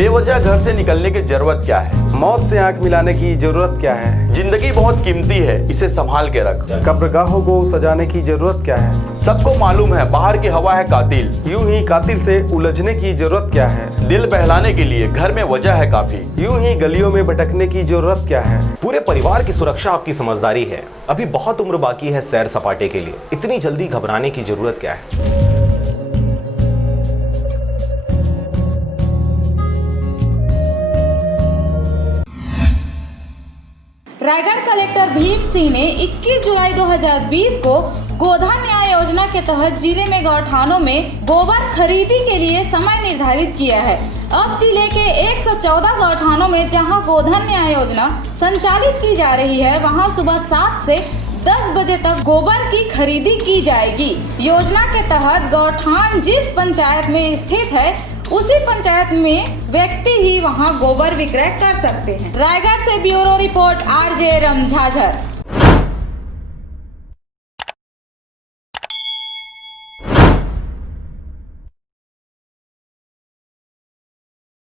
बेवजह घर से निकलने की जरूरत क्या है? मौत से आंख मिलाने की जरूरत क्या है? जिंदगी बहुत कीमती है, इसे संभाल के रख। कब्रगाहों को सजाने की जरूरत क्या है? सबको मालूम है बाहर की हवा है कातिल। यूं ही कातिल से उलझने की जरूरत क्या है? दिल बहलाने के लिए घर में वजह है काफी। यूं ही गलियों में भटकने की जरूरत क्या है? पूरे परिवार की सुरक्षा आपकी समझदारी है। अभी बहुत उम्र बाकी है सैर सपाटे के लिए, इतनी जल्दी घबराने की जरूरत क्या है? रायगढ़ कलेक्टर भीम सिंह ने 21 जुलाई 2020 को गोधन न्याय योजना के तहत जिले में गौठानों में गोबर खरीदी के लिए समय निर्धारित किया है। अब जिले के 114 गौठानों में जहां गोधन न्याय योजना संचालित की जा रही है, वहां सुबह 7 से 10 बजे तक गोबर की खरीदी की जाएगी। योजना के तहत गौठान जिस पंचायत में स्थित है उसी पंचायत में व्यक्ति ही वहां गोबर विक्रय कर सकते हैं। रायगढ़ से ब्यूरो रिपोर्ट RJ रमझाझर।